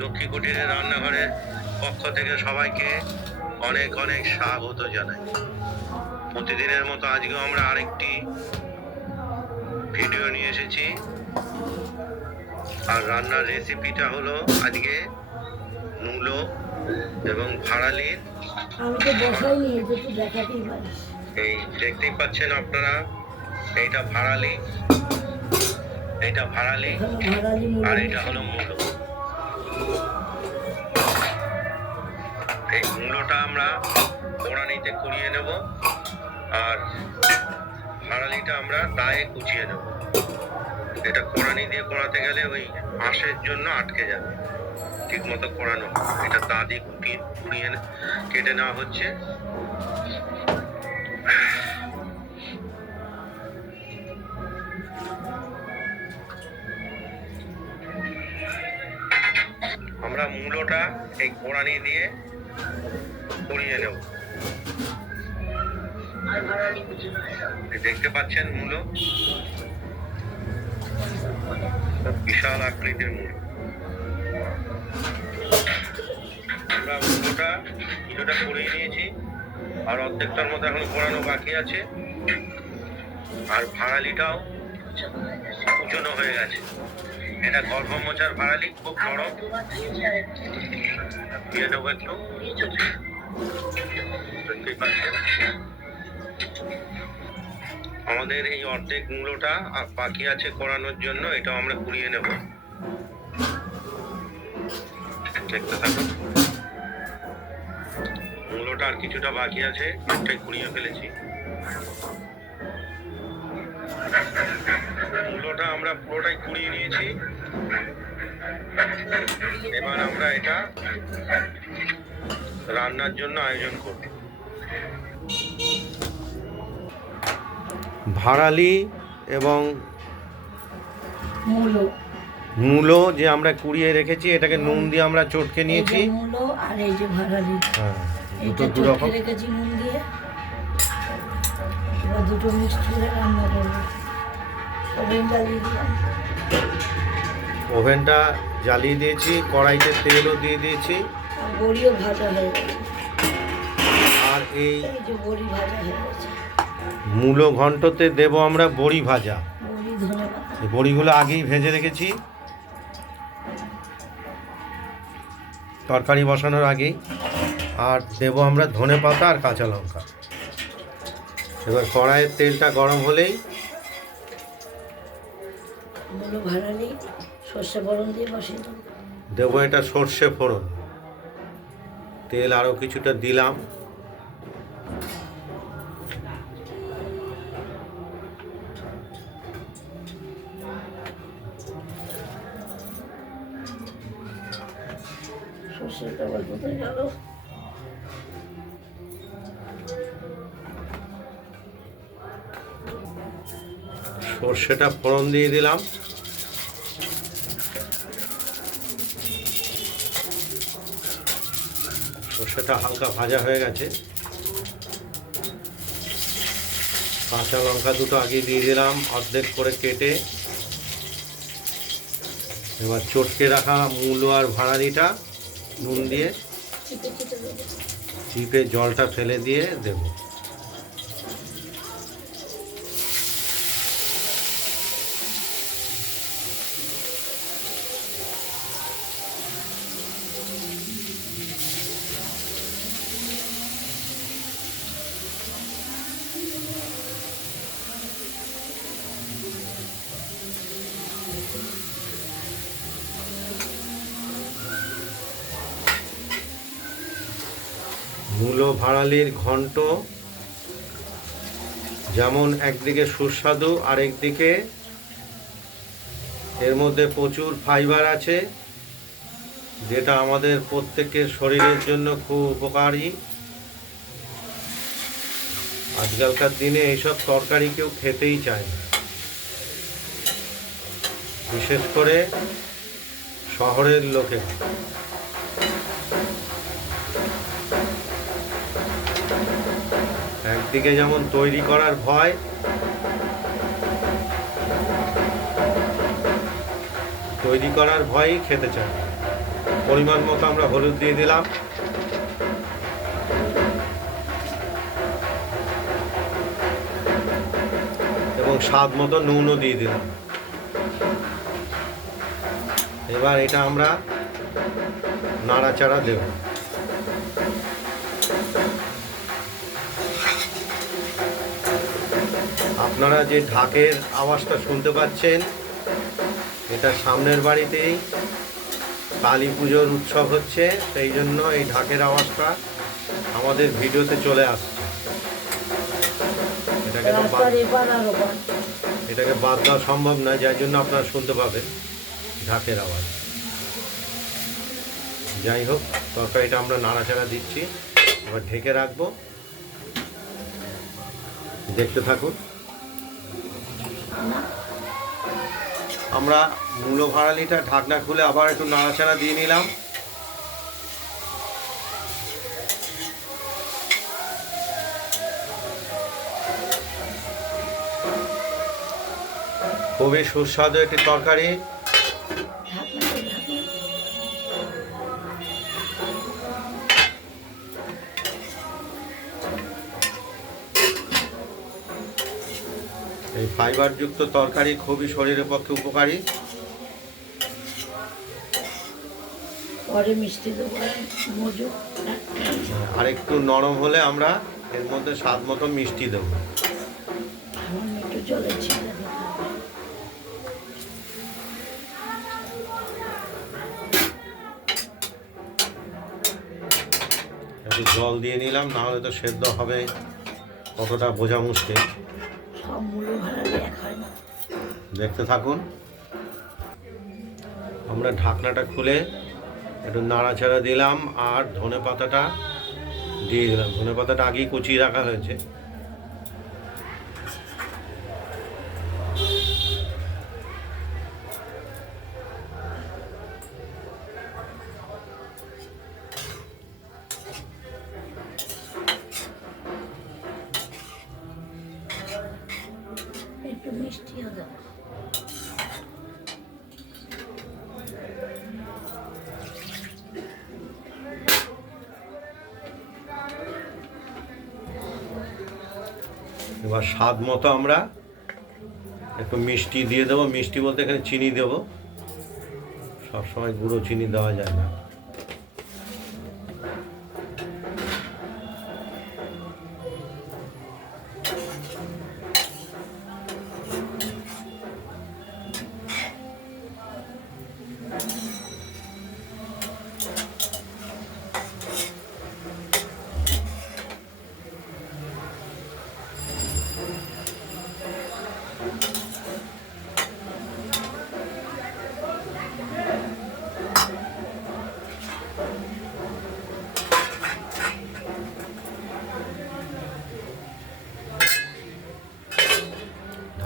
লক্ষ্মী কুটিরের রান্নাঘরের পক্ষ থেকে সবাইকে অনেক অনেক স্বাগত জানাই। প্রতিদিনের মতো আজকেও আমরা আরেকটি ভিডিও নিয়ে এসেছি। আর রান্নার রেসিপিটা হলো আজকে মূলো এবং ভাড়ালির। এই দেখতেই পাচ্ছেন আপনারা, এইটা ভাড়ালি, আর এটা হলো মূলো। এই মূলোটা আমরা কোড়ানিতে কুড়িয়ে নেব, আর ভাড়ালিটা আমরা দায়ে কুচিয়ে নেব। এটা কোড়ানি দিয়ে কোড়াতে গেলে ওই আঁশের জন্য আটকে যাবে, ঠিক মতো কোড়ানো। এটা দা দিয়ে কুড়িয়ে কেটে নেওয়া হচ্ছে। আমরা মূলোটা এই কোড়ানি দিয়ে কুড়িয়ে নেব। দেখতে পাচ্ছেন মূলো, বিশাল আকৃতির মূলো। আমরা মূলোটা কুড়িয়ে নিয়েছি, আর অর্ধেকটার মতো এখন কোড়ানো বাকি আছে। আর ভাড়ালিটাও কুচনো হয়ে গেছে। এটা গর্ভ মোচার ভাড়ালি, খুব নরম। দিয়ে দেবো একটু, দেখতেই পাচ্ছেন। আমাদের এই অর্ধেক মূলোটা বাকি আছে কোড়ানোর জন্য, এটাও আমরা কুড়িয়ে নেব। দেখতে থাকুন। মূলোটা আর কিছুটা বাকি আছে, একটাই কুড়িয়ে ফেলেছি। মূলোটা আমরা পুরোটাই কুড়িয়ে নিয়েছি। এবার আমরা এটা রান্নার জন্য আয়োজন করব। ভাড়ালি এবং মূলো যে আমরা কুড়িয়ে রেখেছি, এটাকে নুন দিয়ে আমরা চটকে নিয়েছি। মূলো আর এই যে ভাড়ালি, দুটো দু রকম রেখেছি নুন দিয়ে। এবার দুটো মিক্স করে রান্না করব। ওভেনটা জ্বালিয়ে দিয়েছি, কড়াইতে তেলও দিয়ে দিয়েছি, আর বড়িও ভাজা হয়ে গেছে। আর এই যে বড়ি ভাজা হয়ে গেছে, মূলো ঘন্টতে দেব আমরা বড়ি ভাজা। বড়ি, ধনেপাতা, বড়িগুলো আগেই ভেজে রেখেছি তরকারি বসানোর আগেই। আর দেব আমরা ধনেপাতা আর কাঁচা লঙ্কা। এবার কড়াইয়ের তেলটা গরম হলেই মূলো ভাড়ালি সর্ষে ফোড়ন দিয়ে বসিয়ে দেবো এটা সর্ষে ফোড়ন। তেল আরও কিছুটা দিলাম। সর্ষেটা অল্প করে গেল। সর্ষেটা ফোড়ন দিয়ে দিলাম। সর্ষেটা হালকা ভাজা হয়ে গেছে। কাঁচা লঙ্কা দুটো আগে দিয়ে দিলাম, অর্ধেক করে কেটে। এবার চটকে রাখা মূলো আর ভাড়ালিটা নুন দিয়ে চিপে জলটা ফেলে দিয়ে দেব। মূলো ভাড়ালির ঘন্ট যেমন একদিকে সুস্বাদু, আর একদিকে এর মধ্যে প্রচুর ফাইবার আছে, যেটা আমাদের প্রত্যেকের শরীরের জন্য খুব উপকারী। আজকালকার দিনে এইসব তরকারি কেউ খেতেই চায় না, বিশেষ করে শহরের লোকেরা। একদিকে যেমন তৈরি করার ভয়, তৈরি করার ভয়ই খেতে চায়। পরিমাণ মতো আমরা হলুদ দিয়ে দিলাম, এবং স্বাদ মতো নুনও দিয়ে দিলাম। এবার এটা আমরা নাড়াচাড়া দেব। আপনারা যে ঢাকের আওয়াজটা শুনতে পাচ্ছেন, এটা সামনের বাড়িতেই কালী পুজোর উৎসব হচ্ছে, সেই জন্য এই ঢাকের আওয়াজটা আমাদের ভিডিওতে চলে আসছে। এটাকে বাদ দেওয়া সম্ভব নয়, যার জন্য আপনারা শুনতে পাবেন ঢাকের আওয়াজ। যাই হোক, তরকারিটা আমরা নাড়াচাড়া দিচ্ছি, এবার ঢেকে রাখবো, দেখতে থাকুন। আমরা মূলো ভাড়ালিটা ঢাকনা খুলে আবার একটু নাড়াচাড়া দিয়ে নিলাম। খুবই সুস্বাদু একটি তরকারি। এই ফাইবারযুক্ত তরকারি খুবই শরীরের পক্ষে উপকারী। পরে মিষ্টি দেবো, মজু। আর একটু নরম হলে আমরা এর মধ্যে স্বাদ মতো মিষ্টি দেবো। একটু জলের ছিটা দেবো। একটু জল দিয়ে নিলাম, নাহলে তো সেদ্ধ হবে কতটা বোঝা মুশকিল। সব মূলো ভাড়ালি এক হয় না। দেখতে থাকুন। আমরা ঢাকনাটা খুলে একটু নাড়াচাড়া দিলাম, আর ধনে পাতাটা দিয়ে দিলাম। ধনে পাতাটা আগেই কুচিয়ে রাখা হয়েছে। একটু মিষ্টিও দেবো। এবার স্বাদ মতো আমরা একটু মিষ্টি দিয়ে দেবো। মিষ্টি বলতে এখানে চিনি দেবো, সবসময় গুঁড়ো চিনি দেওয়া যায় না।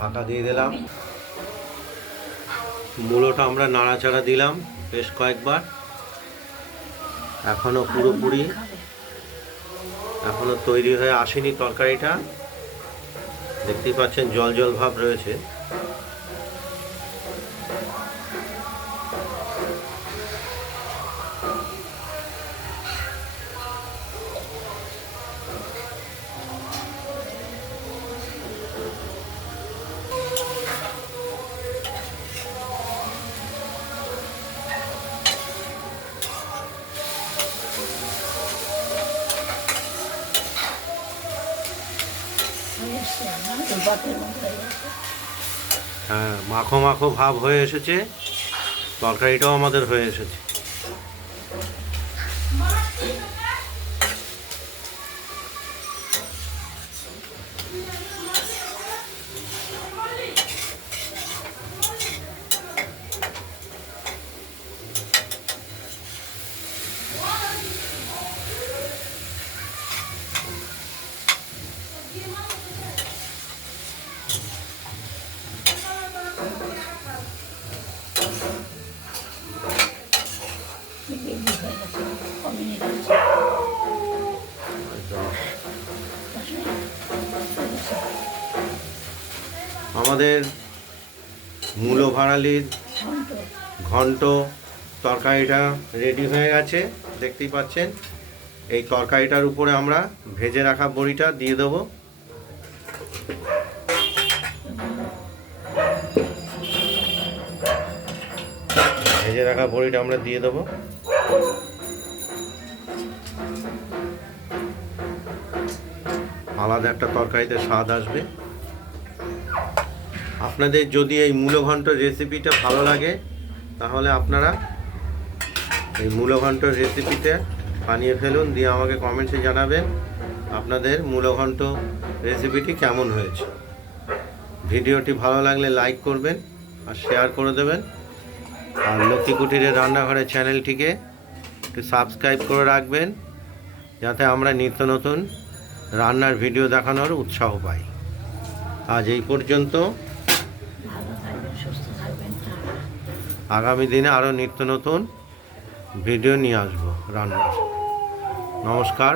ঢাকা দিয়ে দিলাম। মূলোটা আমরা নাড়াচাড়া দিলাম বেশ কয়েকবার। এখনো পুরোপুরি তৈরি হয়ে আসেনি তরকারিটা। দেখতেই পাচ্ছেন জল জল ভাব রয়েছে। হ্যাঁ, মাখো মাখো ভাব হয়ে এসেছে, তরকারিটাও আমাদের হয়ে এসেছে। আমাদের মূলো ভাড়ালির ঘন্ট তরকারিটা রেডি হয়ে গেছে, দেখতেই পাচ্ছেন। এই তরকারিটার উপরে আমরা ভেজে রাখা বড়িটা দিয়ে দেবো। ভেজে রাখা বড়িটা আমরা দিয়ে দেবো। আলাদা একটা তরকারিতে স্বাদ আসবে। আপনাদের যদি এই মূলঘণ্ট রেসিপিটা ভালো লাগে তাহলে আপনারা এই মূলঘণ্ট রেসিপিতে বানিয়ে ফেলুন, দিয়ে আমাকে কমেন্টসে জানাবেন আপনাদের মূলঘণ্ট রেসিপিটি কেমন হয়েছে। ভিডিওটি ভালো লাগলে লাইক করবেন আর শেয়ার করে দেবেন। আর লক্ষ্মী কুটিরের রান্নাঘরের চ্যানেলটিকে একটু সাবস্ক্রাইব করে রাখবেন, যাতে আমরা নিত্য নতুন রান্নার ভিডিও দেখানোর উৎসাহ পাই। আজ এই পর্যন্ত। ভালো থাকবেন, সুস্থ থাকবেন। আগামী দিনে আরও নিত্য নতুন ভিডিও নিয়ে আসবো রান্নার। নমস্কার।